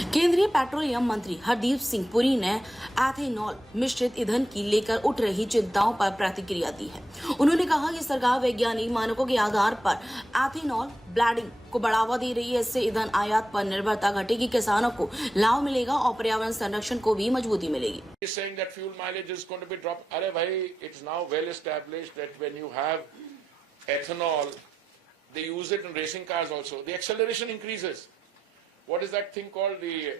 केंद्रीय पेट्रोलियम मंत्री हरदीप सिंह पुरी ने एथेनॉल मिश्रित ईंधन की लेकर उठ रही चिंताओं पर प्रतिक्रिया दी है। उन्होंने कहा कि सरकार वैज्ञानिक मानकों के आधार पर एथेनॉल ब्लेंडिंग को बढ़ावा दे रही है। इससे ईंधन आयात पर निर्भरता घटेगी, किसानों को लाभ मिलेगा और पर्यावरण संरक्षण को भी मजबूती मिलेगी। Saying that fuel mileage is going to be dropped. अरे भाई, it's now well established that when you have ethanol, they use it in racing cars also. The acceleration increases. What is that thing called? The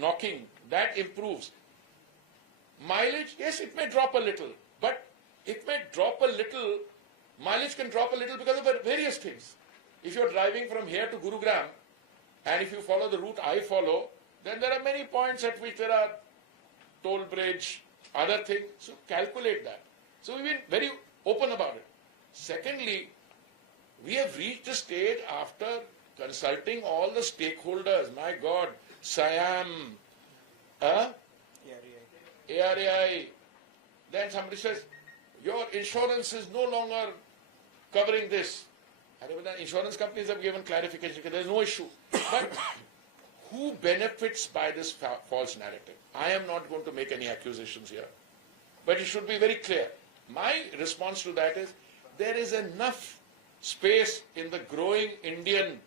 knocking. That improves. Mileage, yes, it may drop a little, but it may drop a little. Mileage can drop a little because of various things. If you're driving from here to Gurugram, and if you follow the route I follow, then there are many points at which there are toll bridge, other things. So calculate that. So we've been very open about it. Secondly, we have reached a stage after consulting all the stakeholders. My God, SIAM, ARAI. Then somebody says, your insurance is no longer covering this. Insurance companies have given clarification. There is no issue. But who benefits by this false narrative? I am not going to make any accusations here. But it should be very clear. My response to that is, there is enough space in the growing Indian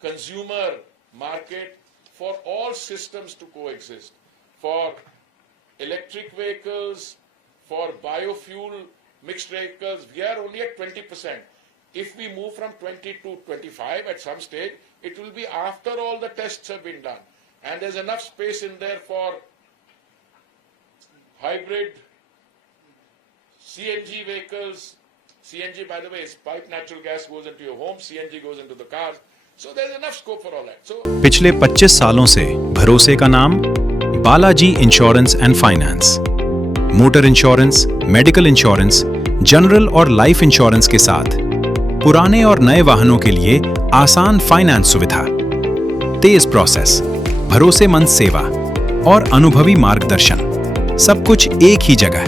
consumer market for all systems to coexist. For electric vehicles, for biofuel mixed vehicles, we are only at 20%. If we move from 20 to 25 at some stage, it will be after all the tests have been done. And there's enough space in there for hybrid CNG vehicles. CNG, by the way, is piped natural gas goes into your home, CNG goes into the cars. So there's enough scope for all that. So पिछले 25 सालों से भरोसे का नाम Balaji insurance and finance. Motor insurance, medical insurance, general और life insurance के साथ पुराने और नए वाहनों के लिए आसान फाइनेंस सुविधा, तेज प्रोसेस, भरोसेमंद सेवा और अनुभवी मार्गदर्शन, सब कुछ एक ही जगह।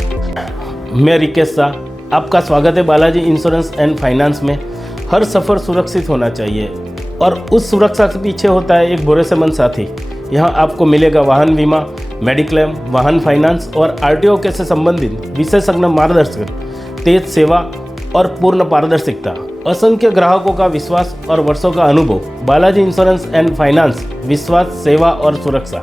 मैं रिकेश शाह, आपका स्वागत है बालाजी इंश्योरेंस एंड फाइनेंस में। हर सफ़र सुरक्षित होना चाहिए और उस सुरक्षा के पीछे होता है एक भरोसेमंद साथी। यहाँ आपको मिलेगा वाहन बीमा, मेडिक्लेम, वाहन फाइनेंस और आरटीओ के से संबंधित विशेषज्ञ मार्गदर्शक, तेज सेवा और पूर्ण पारदर्शिता, असंख्य ग्राहकों का विश्वास और वर्षों का अनुभव। बालाजी इंश्योरेंस एंड फाइनेंस, विश्वास, सेवा और सुरक्षा।